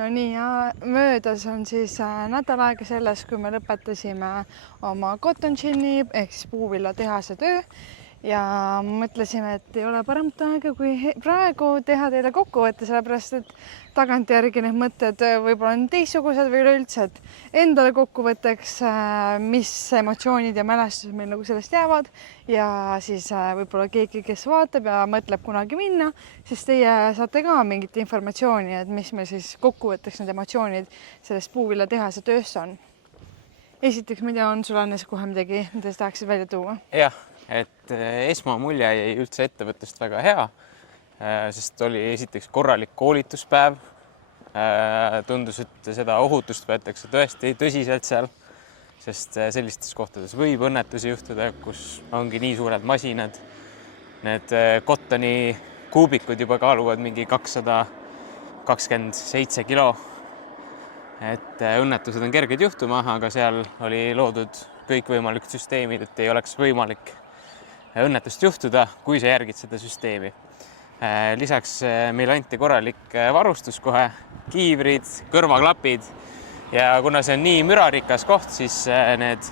No nii, ja möödas on siis nädal aega sellest, kui me lõpetasime oma cotton gin'i ehk siis puuvillatehase töö ja mõtlesime, et ei ole paremat aega kui praegu teha teile kokkuvõtte, sellepärast et tagantjärgi need mõtted võib-olla on teistsugused või üleüldse, et endale kokkuvõtteks, mis emotsioonid ja mälestused meil nagu sellest jäävad ja siis võib-olla keegi, kes vaatab ja mõtleb kunagi minna, siis teie saate ka mingit informatsiooni, et mis meil siis kokkuvõtteks need emotsioonid sellest puuvillatehase tööst on. Esiteks, mida on sul, Annes, kohe midagi, mida sa tahaksid välja tuua? Jah, et esmamulje jäi üldse ettevõttest väga hea, sest oli esiteks korralik koolituspäev. Tundus, et seda ohutust võetakse tõesti tõsiselt seal, sest sellistes kohtades võib õnnetusi juhtuda, kus ongi nii suured masinad. Need kottoni kuubikud juba kaaluvad mingi 227 kilo. Et õnnetused on kerged juhtuma, aga seal oli loodud kõikvõimalikud süsteemid, et ei oleks võimalik õnnetust juhtuda, kui sa järgid seda süsteemi. Lisaks meil anti korralik varustus kohe, kiivrid, kõrvaklapid ja kuna see on nii mürarikas koht, siis need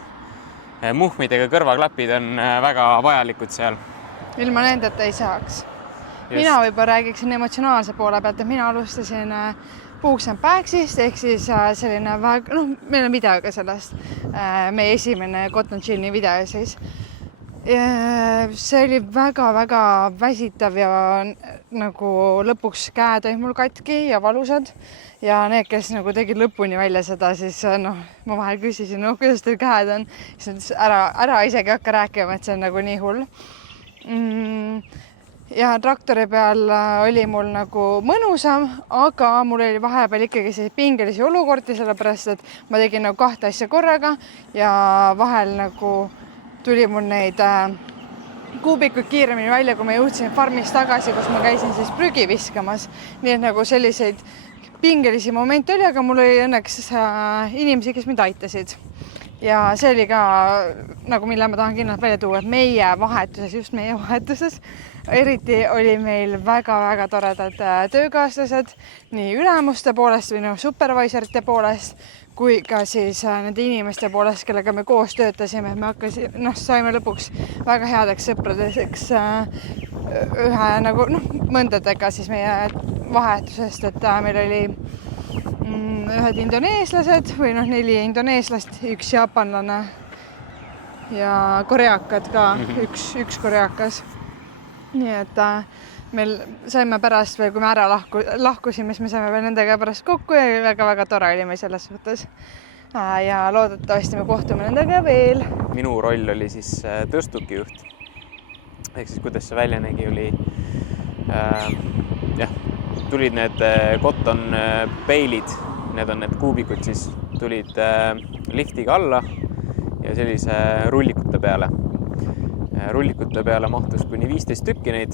muhmidega kõrvaklapid on väga vajalikud seal. Ilma nendeta ei saaks. Mina võib-olla räägiksin emotsionaalse poole pealt, et mina alustasin Puuks and Packsist ehk siis selline väga, meil on video ka sellest, meie esimene cotton gin'i video siis. See oli väga-väga väsitav ja nagu lõpuks käed olid mul katki ja valusad ja need, kes nagu tegid lõpuni välja seda, siis ma vahel küsisin, kuidas teil käed on, siis ära isegi hakka rääkima, et see on nagu nii hull. Ja traktori peal oli mul nagu mõnusam, aga mul oli vahepeal ikkagi see pingelisi olukordi, sellepärast et ma tegin nagu 2 asja korraga ja vahel nagu tuli mul neid kuubikuid kiiremini välja, kui ma jõudsin farmist tagasi, kus ma käisin siis prügi viskamas. Nii et nagu selliseid pingelisi momente oli, aga mul oli õnneks inimesi, kes mind aitasid. Ja see oli ka, nagu mille ma tahan kindlalt välja tuua, et meie vahetuses, eriti oli meil väga-väga toredad töökaaslased, nii ülemuste poolest või supervisorite poolest, kui ka siis nende inimeste poolest, kellega me koos töötasime. Me saime lõpuks väga headeks sõpradeks ühe nagu mõndadega siis meie vahetusest, et meil oli ühed indoneeslased või 4 indoneeslast, 1 jaapanlane ja koreakad ka, üks koreakas. Nii et meil saime pärast või kui me ära lahkusime, siis me saime veel nendega pärast kokku ja väga-väga tore oli meil selles suhtes. Ja loodetavasti me kohtume nendega veel. Minu roll oli siis tõstukijuht. Ehk siis kuidas see välja nägi, oli tulid need cotton peilid, need on need kuubikud, siis tulid liftiga alla ja sellise rullikute peale. Rullikute peale mahtus kuni 15 tükki neid.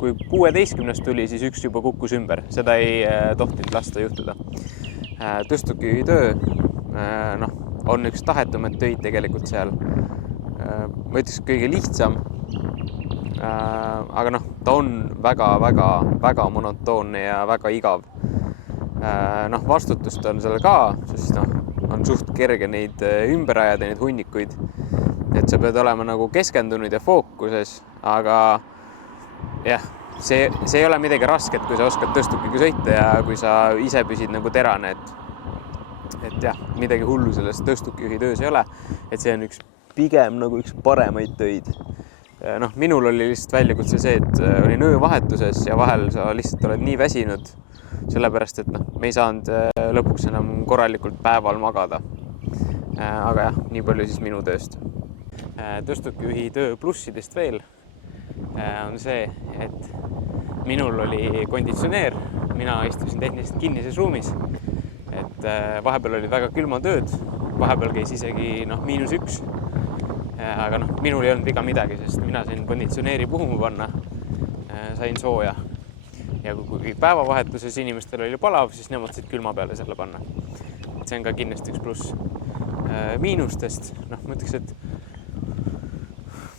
Kui 16 tuli, siis üks juba kukkus ümber. Seda ei tohtinud lasta juhtuda. Tõstukijuhi töö on üks tahetumaid töid tegelikult seal. Ma ütleks kõige lihtsam, aga ta on väga monotoonne ja väga igav. Vastutust on seal ka, sest on suht kerge neid ümber ajada, neid hunnikuid. Et sa pead olema nagu keskendunud ja fookuses, aga jah, see ei ole midagi rasket, kui sa oskad tõstukiga sõita ja kui sa ise püsid nagu terane, et jah, midagi hullu sellest tõstukijuhi töös ei ole, et see on pigem nagu üks paremaid töid. Minul oli lihtsalt väljakutse see, et olin öövahetuses ja vahel sa lihtsalt oled nii väsinud, sellepärast, et me ei saanud lõpuks enam korralikult päeval magada. Aga jah, nii palju siis minu tööst. Tõstukijuhi töö plussidest veel on see, et minul oli konditsioneer, mina istusin tehniliselt kinnises ruumis, et vahepeal oli väga külmad ööd, vahepeal käis isegi -1, aga minul ei olnud viga midagi, sest mina sain konditsioneeri puhuma panna, sain sooja ja kui päevavahetuses inimestel oli palav, siis nemad said külma peale selle panna. See on ka kindlasti üks pluss. Miinustest, ma ütleks, et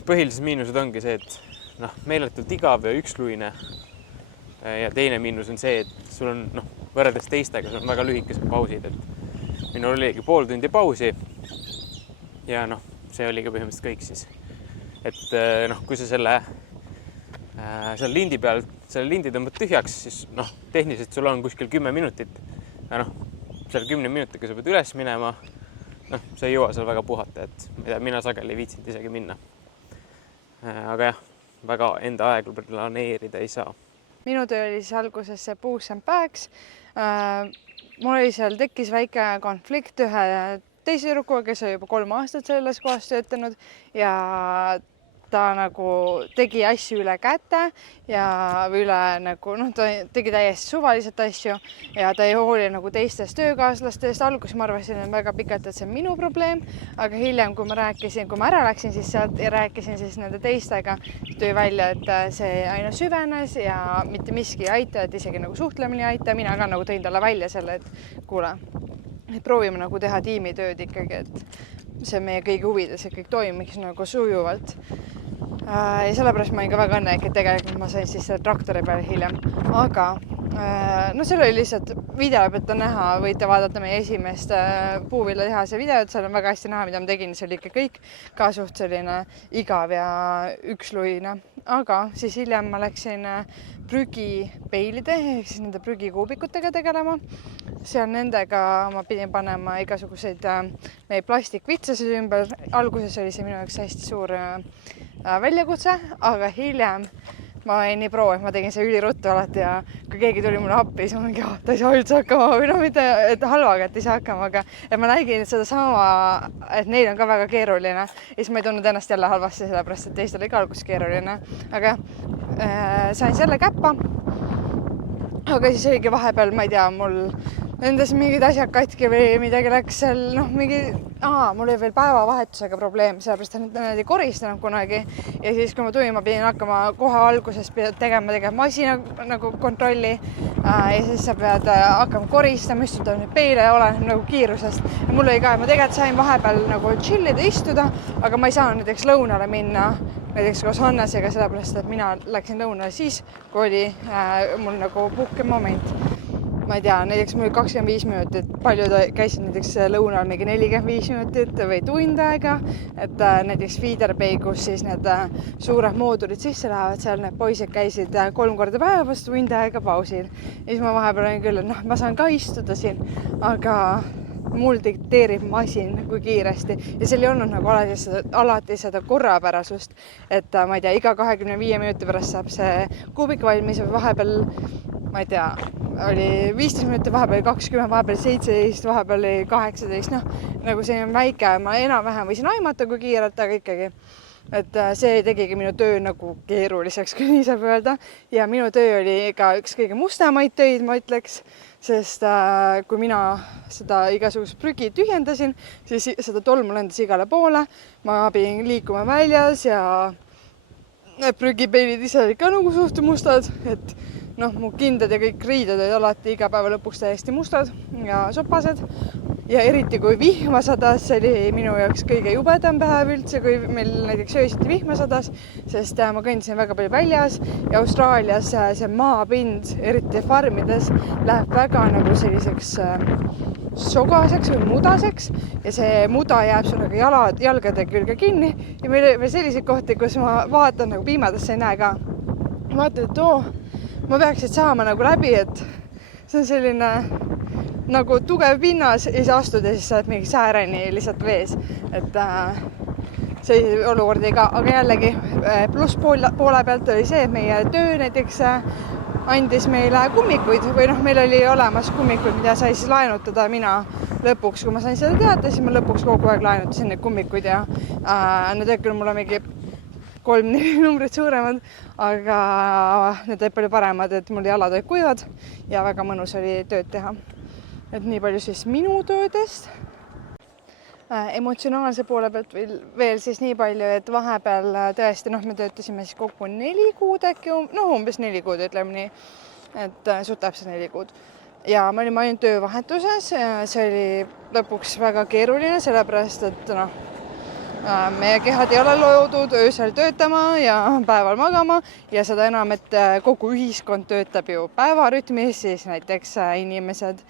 põhilised miinused ongi see, et meeletult igav ja üksluine ja teine miinus on see, et sul on võrreldes teistega, sul on väga lühikesed pausid, et minul oligi pool tundi pausi ja see oligi põhimõtteliselt kõik siis. Et kui sa selle lindi peal, selle lindi tõmbad tühjaks, siis tehniliselt sul on kuskil 10 minutit. Ja selle 10 minutiga sa pead üles minema, sa ei jõua seal väga puhata, et mina sageli ei viitsinud isegi minna. Aga jah, väga enda aega planeerida ei saa. Minu töö oli siis alguses see Puus and Bags. Mul oli seal tekkis väike konflikt ühe teise tüdrukuga, kes oli juba 3 aastat selles kohas töötanud ja ta nagu tegi asju üle käte ja üle ta tegi täiesti suvaliselt asju ja ta ei hooli teistest töökaaslastest. Alguses ma arvasin väga pikalt, et see on minu probleem, aga hiljem, kui ma ära läksin siis sealt ja rääkisin siis nende teistega, tuli välja, et see aina süvenes ja mitte miski ei aita, et isegi suhtlemine ei aita. Mina ka tõin talle välja selle, et kuule, proovime teha tiimitööd ikkagi, et see on meie kõigi huvides, et kõik toimiks sujuvalt. Ja sellepärast ma olin ka väga õnnelik, et tegelikult ma sain siis selle traktori peale hiljem. Aga seal oli lihtsalt video pealt näha, võite vaadata meie esimest puuvillatehase videot, seal on väga hästi näha, mida ma tegin, see oli ikka kõik ka suht selline igav ja üksluine. Aga siis hiljem ma läksin prügipeilide ehk siis nende prügikuubikutega tegelema. Seal nendega ma pidin panema igasuguseid neid plastikvitsasid ümber. Alguses oli see minu jaoks hästi suur väljakutse, aga hiljem ma olin nii pro, et ma tegin see üliruttu alati ja kui keegi tuli mulle appi, siis ma mingi, ta ei saa üldse hakkama või mitte, et halvaga, et ei saa hakkama, aga ma nägin seda sama, et neil on ka väga keeruline ja siis ma ei tundnud ennast jälle halvasti, sellepärast, et teistel oli ka alguses keeruline, aga sain selle käppa. Aga siis oligi vahepeal, ma ei tea, mul nendes mingid asjad katki või midagi läks seal, mul oli veel päevavahetusega probleem, sellepärast et nad ei koristanud kunagi ja siis, kui ma tulin, ma pidin hakkama kohe alguses tegema masina kontrolli ja siis sa pead hakkama koristama, istutama neid peile ja olen kiirusest. Ja mul oli ka, ma tegelikult sain vahepeal chillida, istuda, aga ma ei saanud näiteks lõunale minna, näiteks koos Hannasega, sellepärast, et mina läksin lõunale siis, kui oli mul puhkemoment. Ma ei tea, näiteks mul 25 minutit, paljud käisid näiteks lõunal mingi 45 minutit või tund aega, et näiteks Feeder Bay, kus siis need suured moodulid sisse lähevad, seal need poisid käisid 3 korda päevas tund aega pausil. Ja siis ma vahepeal olin küll, et ma saan ka istuda siin, aga mul dikteerib masin kui kiiresti ja seal ei olnud alati seda korrapärasust, et ma ei tea, iga 25 minuti pärast saab see kuubik valmis või vahepeal, ma ei tea, oli 15 minutit, vahepeal 20, vahepeal 17, vahepeal oli 18, see on väike, ma enam-vähem võisin aimata kui kiirelt, aga ikkagi. Et see tegigi minu töö keeruliseks, kui nii saab öelda. Ja minu töö oli ka üks kõige mustamaid töid, ma ütleks, sest kui mina seda igasugust prügi tühjendasin, siis seda tolmu lendas igale poole. Ma pidin liikuma väljas ja prügipeilid ise olid ka suht mustad, et mu kindad ja kõik riided olid alati iga päeva lõpuks täiesti mustad ja sopased. Ja eriti kui vihma sadas, see oli minu jaoks kõige jubedam päev üldse, kui meil näiteks öösiti vihma sadas, sest ma kõndisin väga palju väljas ja Austraalias see maapind, eriti farmides, läheb väga selliseks sogaseks või mudaseks ja see muda jääb sul jalgade külge kinni ja meil oli selliseid kohti, kus ma vaatan piimedesse ei näe ka. Vaatan, et ma peaksid saama läbi, et see on selline tugev pinnas ja siis astuda ja siis saad mingi sääreni lihtsalt vees, et see olukord ei ka, aga jällegi pluss poole pealt oli see, et meie töö näiteks andis meile kummikuid või meil oli olemas kummikuid, mida sai siis laenutada mina lõpuks, kui ma sain seda teada, siis ma lõpuks kogu aeg laenutasin neid kummikuid ja need olid küll mulle mingi 3-4 numbrit suuremad, aga need olid palju paremad, et mul jalad olid kuivad ja väga mõnus oli tööd teha. Et nii palju siis minu töödest. Emotsionaalse poole pealt veel siis nii palju, et vahepeal tõesti, me töötasime siis kokku 4 kuud äkki, umbes 4 kuud, ütleme nii, et suht täpselt 4 kuud. Ja me olime ainult töövahetuses, see oli lõpuks väga keeruline, sellepärast, et meie kehad ei ole loodud öösel töötama ja päeval magama ja seda enam, et kogu ühiskond töötab ju päevarütmis, siis näiteks inimesed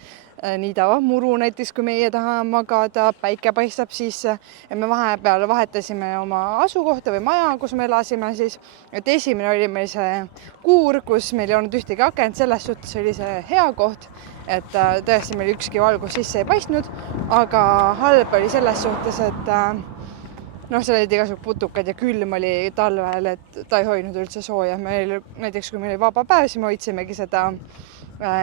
niidavad muru näiteks, kui meie tahame magada, päike paistab sisse ja me vahepeal vahetasime oma asukohta või maja, kus me elasime siis, et esimene oli meil see kuur, kus meil ei olnud ühtegi akent, selles suhtes oli see hea koht, et tõesti meil ükski valgus sisse ei paistnud, aga halb oli selles suhtes, et seal olid igasugused putukad ja külm oli talvel, et ta ei hoidnud üldse sooja. Meil näiteks, kui meil oli vaba päev, siis me hoidsimegi seda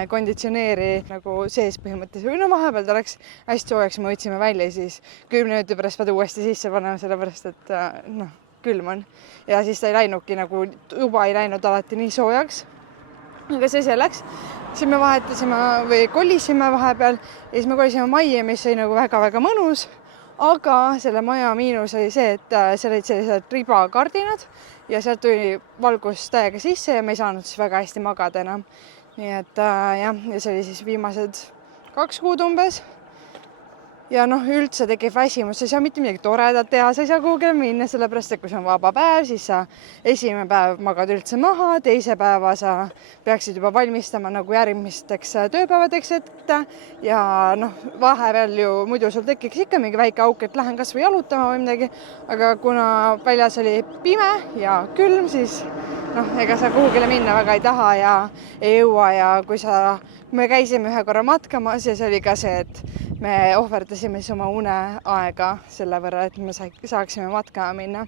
konditsioneeri nagu sees põhimõtteliselt. Või vahepeal ta läks hästi soojaks, me hoidsime välja, siis 10 minuti pärast pead uuesti sisse panema, sellepärast et külm on. Ja siis ta ei läinudki nagu, tuba ei läinud alati nii soojaks. Aga see selleks. Siis me vahetasime või kolisime vahepeal ja siis me kolisime majja, mis oli nagu väga-väga mõnus. Aga selle maja miinus oli see, et seal olid sellised ribakardinad ja sealt tuli valgus täiega sisse ja me ei saanud siis väga hästi magada enam. Nii et ja see oli siis viimased 2 kuud umbes. Ja üldse tekib väsimus, sa ei saa mitte midagi toredat teha, sa ei saa kuhugile minna, sellepärast, et kui see on vaba päev, siis sa esimene päev magad üldse maha, teise päeva sa peaksid juba valmistama nagu järgmisteks tööpäevadeks ette ja vahepeal ju muidu sul tekiks ikka mingi väike auk, et lähen kas või jalutama või midagi, aga kuna väljas oli pime ja külm, siis ega sa kuhugile minna väga ei taha ja ei jõua ja me käisime ühe korra matkamas ja see oli ka see, et me ohverdasime siis oma uneaega selle võrra, et me saaksime matkama minna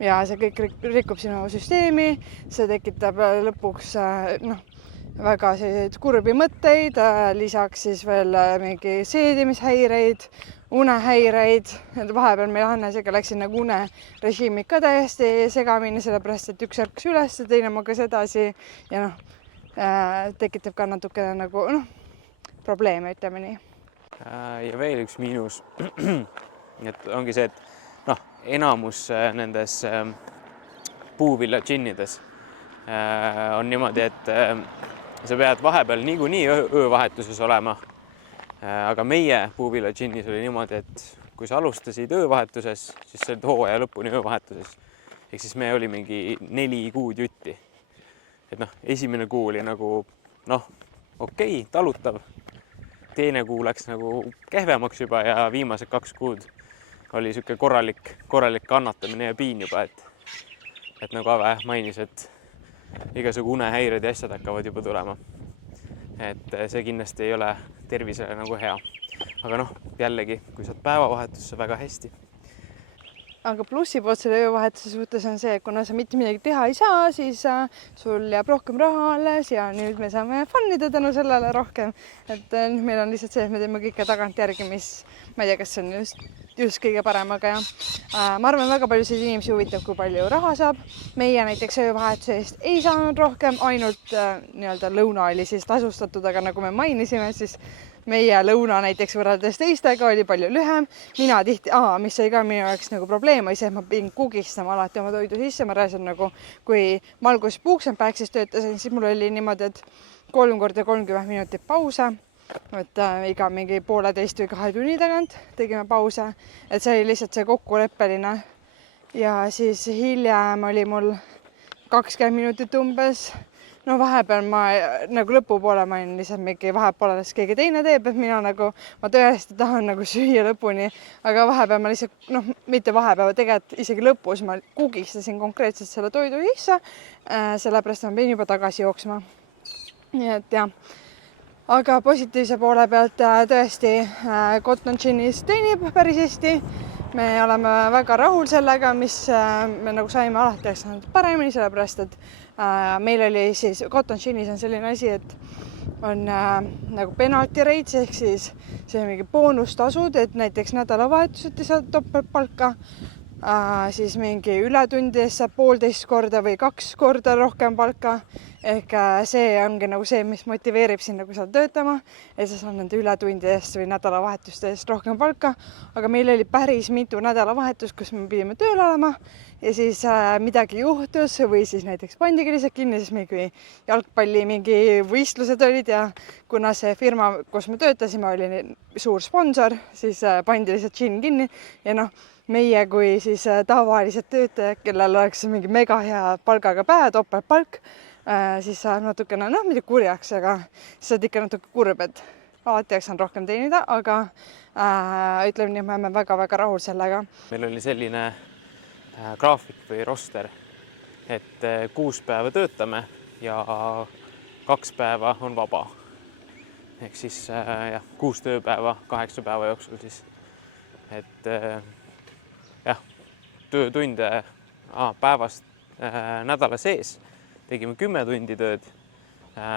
ja see kõik rikub sinu süsteemi, see tekitab lõpuks väga selliseid kurbi mõtteid, lisaks siis veel mingi seedimishäireid, unehäireid, vahepeal meil Hannesega läksin nagu unerežiimid ka täiesti segamini, sellepärast et üks ärkas üles, teine magas edasi ja tekitab ka natukene nagu probleeme, ütleme nii. Ja veel üks miinus, et ongi see, et enamus nendes puuvilla džinnides on niimoodi, et sa pead vahepeal niikuinii öövahetuses olema, aga meie puuvilla džinnis oli niimoodi, et kui sa alustasid öövahetuses, siis sa olid hooaja lõpuni öövahetuses. Ehk siis me oli mingi 4 kuud jutti. Et esimene kuu oli nagu okei, talutav. Teine kuu läks nagu kehvemaks juba ja viimased 2 kuud oli siuke korralik kannatamine ja piin juba, et nagu Ave mainis, et igasugu unehäired ja asjad hakkavad juba tulema. Et see kindlasti ei ole tervisele nagu hea. Aga jällegi, kui saad päevavahetusse väga hästi. Aga plussipood selle öövahetuse suhtes on see, et kuna sa mitte midagi teha ei saa, siis sul jääb rohkem raha alles ja nüüd me saame fannida tänu sellele rohkem. Et meil on lihtsalt see, et me teeme kõike tagantjärgi, mis ma ei tea, kas see on just kõige parem, aga ma arvan, väga palju selliseid inimesi huvitab, kui palju raha saab. Meie näiteks öövahetuse eest ei saanud rohkem, ainult nii-öelda lõuna oli siis tasustatud, aga nagu me mainisime, siis meie lõuna näiteks võrreldes teistega oli palju lühem. Mina tihti, mis oli ka minu jaoks nagu probleem, oli see, et ma pidin kugistama alati oma toidu sisse. Ma rääsin nagu, kui Malgus Puuksenpäeksis töötasin, siis mul oli niimoodi, et 3 korda 30 minutit pause. Et iga mingi 1,5 või 2 tunni tagant tegime pause. Et see oli lihtsalt see kokkuleppeline. Ja siis hiljem oli mul 20 minutit umbes. Vahepeal ma nagu lõpupoole ma olin lihtsalt mingi vahepoolest keegi teine teeb, et ma tõesti tahan nagu süüa lõpuni, aga vahepeal ma lihtsalt, mitte vahepeal, tegelikult isegi lõpus ma kugistasin konkreetselt selle toidu sisse, sellepärast ma pidin juba tagasi jooksma. Nii et jah, aga positiivse poole pealt tõesti Cotton Ginnis teenib päris hästi. Me oleme väga rahul sellega, mis me nagu saime alati saanud paremini, sellepärast et meil oli siis Cotton Ginnis on selline asi, et on nagu penalty rates ehk siis see mingi boonustasud, et näiteks nädalavahetuseti saad topeltpalka, siis mingi ületundides saab 1,5 korda või 2 korda rohkem palka. Ehk see ongi nagu see, mis motiveerib sind nagu seal töötama, et sa saad nende ületundidest või nädalavahetustest rohkem palka. Aga meil oli päris mitu nädalavahetust, kus me pidime tööl olema ja siis midagi juhtus või siis näiteks pandigi lihtsalt kinni, siis mingi jalgpalli mingi võistlused olid ja kuna see firma, kus me töötasime, oli suur sponsor, siis pandi lihtsalt gin kinni ja meie kui siis tavalised töötajad, kellel oleks mingi mega hea palgaga päev, topeltpalk, siis saab natukene, noh, mitte kurjaks, aga siis saad ikka natuke kurb, et alati oleks saanud rohkem teenida, aga ütleme nii, et me oleme väga-väga rahul sellega. Meil oli selline graafik või roster, et 6 päeva töötame ja 2 päeva on vaba. Ehk siis 6 tööpäeva 8 päeva jooksul siis. Et jah, töötunde päevast nädala sees tegime 10 tundi tööd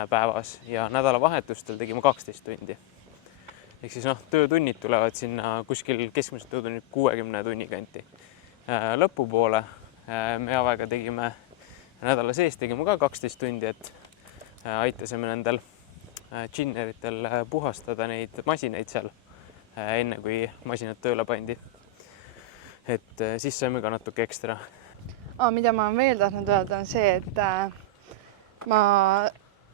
päevas ja nädalavahetustel tegime 12 tundi. Ehk siis töötunnid tulevad sinna kuskil keskmised töötunnid 60 tunni kanti. Lõpupoole me Avega tegime nädala sees tegime ka 12 tundi, et aitasime nendel džinneritel puhastada neid masinaid seal enne, kui masinad tööle pandi. Et siis saime ka natuke ekstra. Mida ma veel tahtnud öelda on see, et ma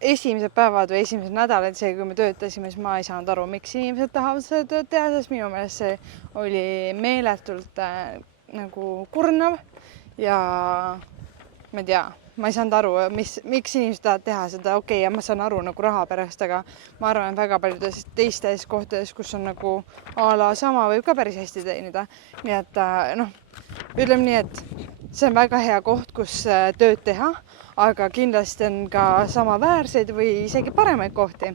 esimesed päevad või esimesed nädalad, kui me töötasime, siis ma ei saanud aru, miks inimesed tahavad seda tööd teha, sest minu meelest see oli meeletult nagu kurnav ja ma ei tea, ma ei saanud aru, miks inimesed tahavad teha seda, okei, ja ma saan aru nagu raha pärast, aga ma arvan, et väga paljudes teistes kohtades, kus on nagu a la sama, võib ka päris hästi teenida. Nii et ütleme nii, et see on väga hea koht, kus tööd teha, aga kindlasti on ka samaväärseid või isegi paremaid kohti,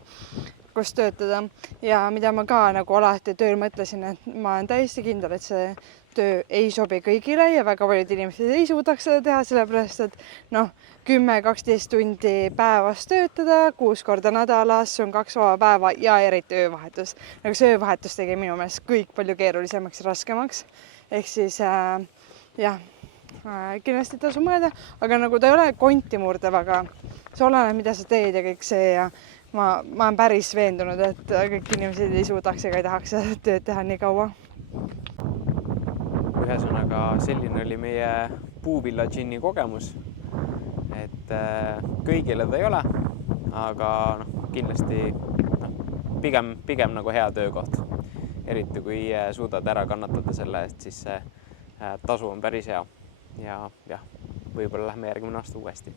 kus töötada. Ja mida ma ka nagu alati tööl mõtlesin, et ma olen täiesti kindel, et see töö ei sobi kõigile ja väga paljud inimesed ei suudaks seda teha, sellepärast et 10-12 tundi päevas töötada, 6 korda nädalas, on 2 vaba päeva ja eriti öövahetus. Nagu see öövahetus tegi minu meelest kõik palju keerulisemaks ja raskemaks. Ehk siis kindlasti tasu mõelda, aga nagu ta ei ole konti murdev, aga see oleneb, mida sa teed ja kõik see ja ma olen päris veendunud, et kõik inimesed ei suudaks ega ei tahaks seda tööd teha nii kaua. Ühesõnaga, selline oli meie puuvilla džinni kogemus, et kõigile ta ei ole, aga kindlasti pigem nagu hea töökoht. Eriti kui suudad ära kannatada selle eest, siis see tasu on päris hea ja võib-olla lähme järgmine aasta uuesti.